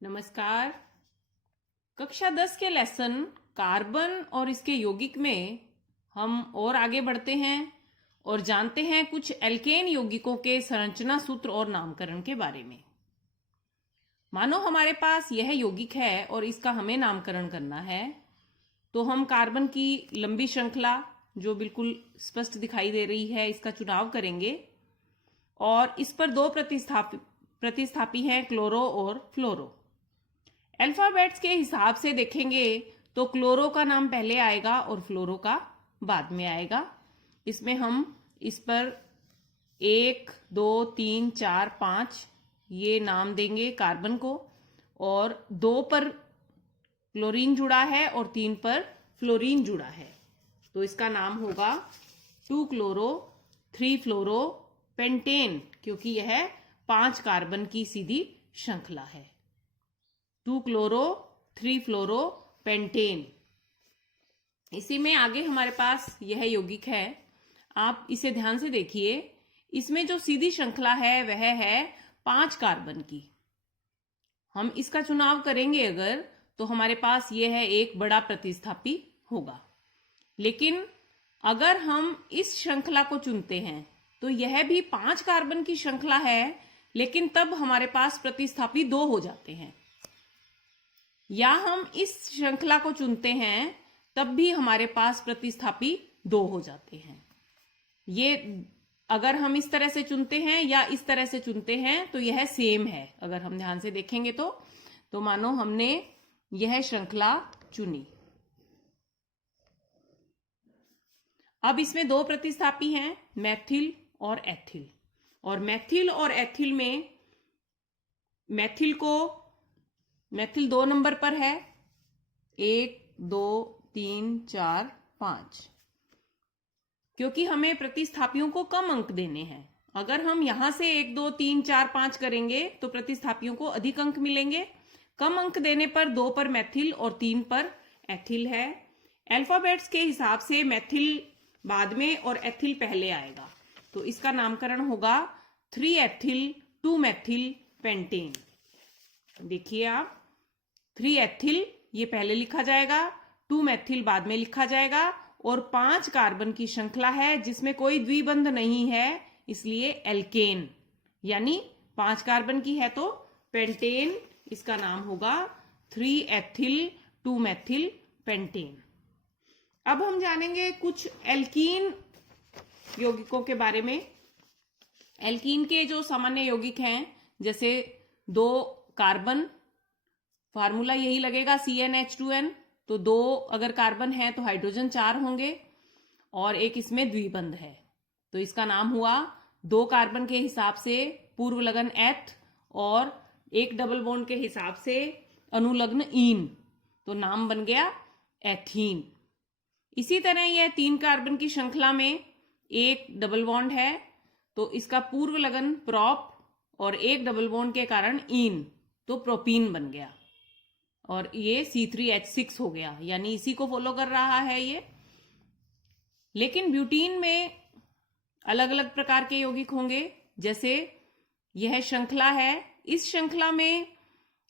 नमस्कार। कक्षा 10 के लेसन कार्बन और इसके यौगिक में हम और आगे बढ़ते हैं और जानते हैं कुछ एल्केन यौगिकों के संरचना सूत्र और नामकरण के बारे में। मानो हमारे पास यह यौगिक है और इसका हमें नामकरण करना है, तो हम कार्बन की लंबी श्रृंखला जो बिल्कुल स्पष्ट दिखाई दे रही है इसका चुनाव करेंगे और इस पर दो प्रतिस्थापी हैं, क्लोरो और फ्लोरो। अल्फाबेट्स के हिसाब से देखेंगे तो क्लोरो का नाम पहले आएगा और फ्लोरो का बाद में आएगा। इसमें हम इस पर 1, 2, 3, 4, 5 ये नाम देंगे कार्बन को, और 2 पर क्लोरीन जुड़ा है और 3 पर फ्लोरीन जुड़ा है, तो इसका नाम होगा 2 क्लोरो 3 फ्लोरो पेंटेन, क्योंकि यह 5 कार्बन की सीधी श्रृंखला है। 2 क्लोरो 3 फ्लोरो पेंटेन। इसी में आगे हमारे पास यह यौगिक है, आप इसे ध्यान से देखिए। इसमें जो सीधी श्रृंखला है वह है 5 कार्बन की। हम इसका चुनाव करेंगे अगर, तो हमारे पास यह है एक बड़ा प्रतिस्थापी होगा। लेकिन अगर हम इस श्रृंखला को चुनते हैं तो यह भी 5 कार्बन की श्रृंखला है, लेकिन तब हमारे पास प्रतिस्थापी 2 हो जाते हैं। या हम इस श्रृंखला को चुनते हैं तब भी हमारे पास प्रतिस्थापी 2 हो जाते हैं। ये अगर हम इस तरह से चुनते हैं या इस तरह से चुनते हैं तो यह सेम है। अगर हम ध्यान से देखेंगे तो मानो हमने यह श्रृंखला चुनी। अब इसमें 2 प्रतिस्थापी हैं, मैथिल और एथिल। और मैथिल और एथिल में मैथिल 2 नंबर पर है, 1, 2, 3, 4, 5, क्योंकि हमें प्रतिस्थापियों को कम अंक देने हैं। अगर हम यहां से 1, 2, 3, 4, 5 करेंगे तो प्रतिस्थापियों को अधिक अंक मिलेंगे। कम अंक देने पर 2 पर मैथिल और 3 पर एथिल है। अल्फाबेट्स के हिसाब से मैथिल बाद में और एथिल पहले आएगा, तो इसका नामकरण होगा 3 एथिल 2 मैथिल पेंटेन। देखिए आप, 3 एथिल ये पहले लिखा जाएगा, 2 मैथिल बाद में लिखा जाएगा, और 5 कार्बन की श्रृंखला है जिसमें कोई द्विबंध नहीं है, इसलिए एल्केन, यानी 5 कार्बन की है तो पेंटेन। इसका नाम होगा 3 एथिल 2 मैथिल पेंटेन। अब हम जानेंगे कुछ एल्कीन यौगिकों के बारे में। एल्कीन के जो सामान्य यौगिक हैं, जैसे 2 कार्बन, फार्मूला यही लगेगा CnH2n, तो 2 अगर कार्बन है तो हाइड्रोजन 4 होंगे, और एक इसमें द्विबंध है, तो इसका नाम हुआ 2 कार्बन के हिसाब से पूर्व लगन एथ और एक डबल बॉन्ड के हिसाब से अनुलग्न ईन, तो नाम बन गया एथीन। इसी तरह यह 3 कार्बन की श्रृंखला में एक डबल बॉन्ड है, तो इसका पूर्व लगन प्रॉप और एक डबल बॉन्ड के कारण ईन, तो प्रोपीन बन गया, और ये C3H6 हो गया, यानी इसी को फॉलो कर रहा है ये। लेकिन ब्यूटीन में अलग अलग प्रकार के यौगिक होंगे। जैसे यह श्रृंखला है, इस श्रृंखला में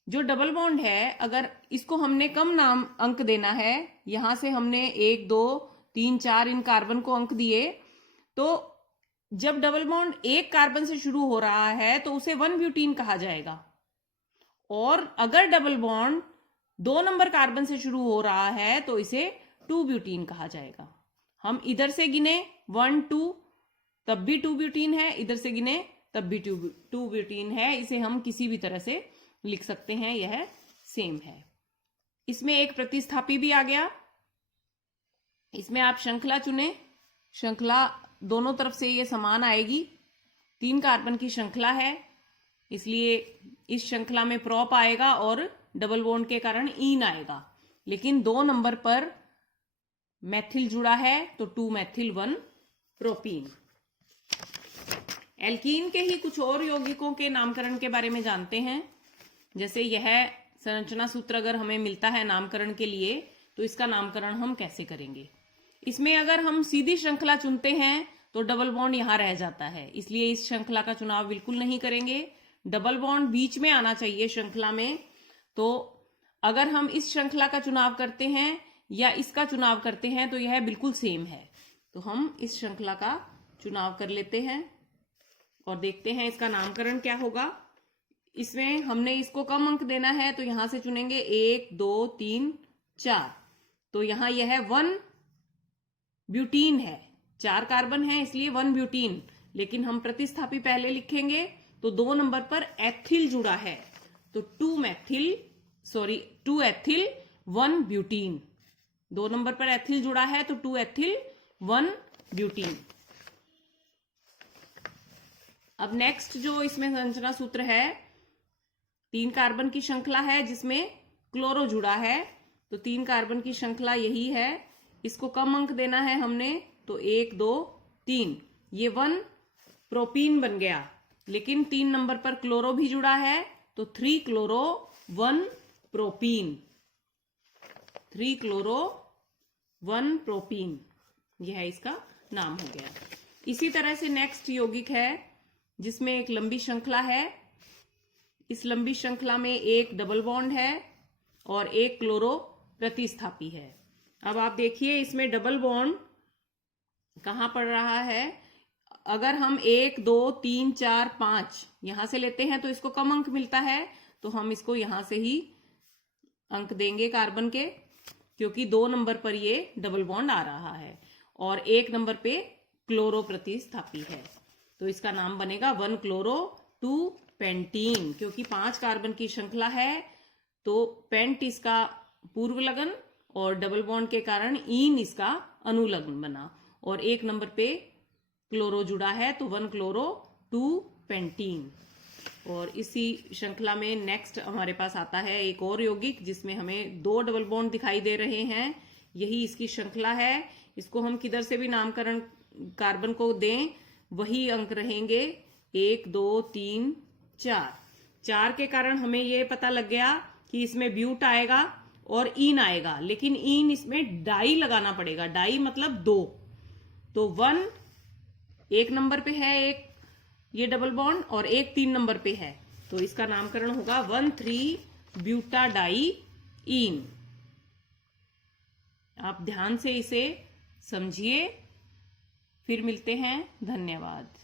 जो डबल बॉन्ड है, अगर इसको हमने कम नाम अंक देना है, यहां से हमने 1, 2, 3, 4 इन कार्बन को अंक दिए, तो जब डबल बॉन्ड एक कार्बन से शुरू हो रहा है तो उसे 1 ब्यूटीन कहा जाएगा, और अगर डबल बॉन्ड 2 नंबर कार्बन से शुरू हो रहा है तो इसे 2 ब्यूटीन कहा जाएगा। हम इधर से गिने 1, 2 तब भी 2 ब्यूटीन है, इधर से गिने तब भी 2 ब्यूटीन है। इसे हम किसी भी तरह से लिख सकते हैं, यह सेम है। इसमें एक प्रतिस्थापी भी आ गया। इसमें आप श्रृंखला चुने, श्रृंखला दोनों तरफ से ये समान आएगी। 3 कार्बन की श्रृंखला है, इसलिए इस श्रृंखला में प्रॉप आएगा और डबल बॉन्ड के कारण ईन आएगा। लेकिन 2 नंबर पर मैथिल जुड़ा है, तो 2 मैथिल 1 प्रोपीन। एल्कीन के ही कुछ और यौगिकों के नामकरण के बारे में जानते हैं। जैसे यह संरचना सूत्र अगर हमें मिलता है नामकरण के लिए, तो इसका नामकरण हम कैसे करेंगे। इसमें अगर हम सीधी श्रृंखला चुनते हैं तो डबल बॉन्ड यहां रह जाता है, इसलिए इस श्रृंखला का चुनाव बिल्कुल नहीं करेंगे। डबल बॉन्ड बीच में आना चाहिए श्रृंखला में, तो अगर हम इस श्रृंखला का चुनाव करते हैं या इसका चुनाव करते हैं तो यह बिल्कुल सेम है। तो हम इस श्रृंखला का चुनाव कर लेते हैं और देखते हैं इसका नामकरण क्या होगा। इसमें हमने इसको कम अंक देना है तो यहां से चुनेंगे 1 2 3 4। तो यहां यह 1 ब्यूटीन है, 4 कार्बन है इसलिए 1 ब्यूटीन, लेकिन हम प्रतिस्थापी पहले लिखेंगे तो 2 नंबर पर एथिल जुड़ा है तो 2 एथिल 1 ब्यूटीन। 2 नंबर पर एथिल जुड़ा है तो 2 एथिल 1 ब्यूटीन। अब नेक्स्ट जो इसमें संरचना सूत्र है, 3 कार्बन की श्रृंखला है जिसमें क्लोरो जुड़ा है, तो 3 कार्बन की श्रृंखला यही है। इसको कम अंक देना है हमने तो 1 2 3, ये 1 प्रोपीन बन गया, लेकिन 3 नंबर पर क्लोरो भी जुड़ा है तो 3 क्लोरो 1 प्रोपीन, 3 क्लोरो 1 प्रोपीन, यह इसका नाम हो गया। इसी तरह से नेक्स्ट यौगिक है जिसमें एक लंबी श्रृंखला है। इस लंबी श्रृंखला में एक डबल बॉन्ड है और एक क्लोरो प्रतिस्थापी है। अब आप देखिए इसमें डबल बॉन्ड कहां पड़ रहा है। अगर हम 1 2 3 4 5 यहां से लेते हैं तो इसको कम अंक मिलता है, तो हम इसको यहां से ही अंक देंगे कार्बन के, क्योंकि 2 नंबर पर ये डबल बॉन्ड आ रहा है और 1 नंबर पे क्लोरो प्रतिस्थापी है, तो इसका नाम बनेगा 1 क्लोरो 2 पेंटीन। क्योंकि 5 कार्बन की श्रृंखला है तो पेंट इसका पूर्व लगन और डबल बॉन्ड के कारण ईन इसका अनुलग्न बना, और 1 नंबर पे क्लोरो जुड़ा है तो 1 क्लोरो 2 पेंटीन। और इसी श्रृंखला में नेक्स्ट हमारे पास आता है एक और यौगिक जिसमें हमें 2 डबल बॉन्ड दिखाई दे रहे हैं, यही इसकी श्रृंखला है। इसको हम किधर से भी नामकरण कार्बन को दें वही अंक रहेंगे, 1 2 3 4। 4 के कारण हमें ये पता लग गया कि इसमें ब्यूट आएगा और ईन आएगा, लेकिन ईन इसमें डाई लगाना पड़ेगा, डाई मतलब 2। तो 1 नंबर पे है एक ये डबल बॉन्ड और 1 3 नंबर पे है, तो इसका नामकरण होगा 1,3 ब्यूटाडाई ईन। आप ध्यान से इसे समझिए, फिर मिलते हैं, धन्यवाद।